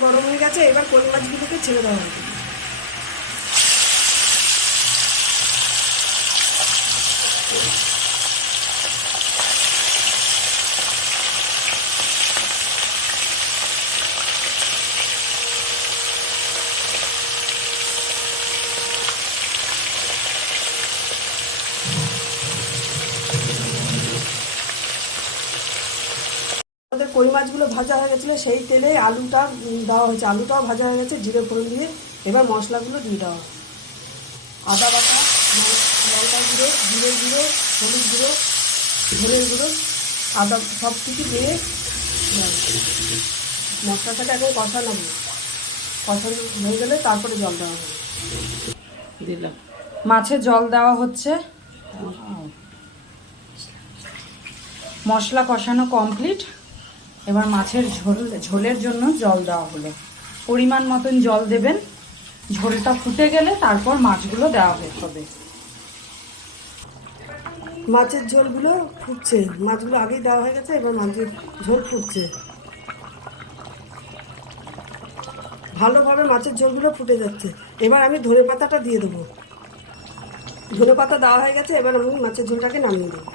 গরম হয়ে গেছে এবার কোন মাছগুলোকে ছেড়ে দেওয়া হবে? কই মাছগুলো ভাজা হয়ে গেছিল সেই তেলে আলুটা দেওয়া হয়েছে। আলুটাও ভাজা হয়ে গেছে জিরে ফোড়ন দিয়ে। এবার মশলাগুলো দিয়ে দেওয়া হবে। আদা বাটা লঙ্কা গুঁড়ো জিরে গুঁড়ো হলুদ গুঁড়ো ধনের গুঁড়ো আদা সব কিছু দিয়ে। মশলাটাকে এখন কষানো হবে কষানো হয়ে গেলে তারপরে জল দেওয়া হবে। দিলাম। মাছে জল দেওয়া হচ্ছে। মশলা কষানো কমপ্লিট। এবার মাছের ঝোল, ঝোলের জন্য জল দেওয়া হলো। পরিমাণ মতন জল দেবেন। ঝোলটা ফুটে গেলে তারপর মাছগুলো দেওয়া হয়ে হবে মাছের ঝোলগুলো ফুটছে। মাছগুলো আগেই দেওয়া হয়ে গেছে, এবার মাছের ঝোল ফুটছে। ভালোভাবে মাছের ঝোলগুলো ফুটে যাচ্ছে। এবার আমি ধনে পাতাটা দিয়ে দেবো। ধনে পাতা দেওয়া হয়ে গেছে, এবার আমি মাছের ঝোলটাকে নামিয়ে দেবো।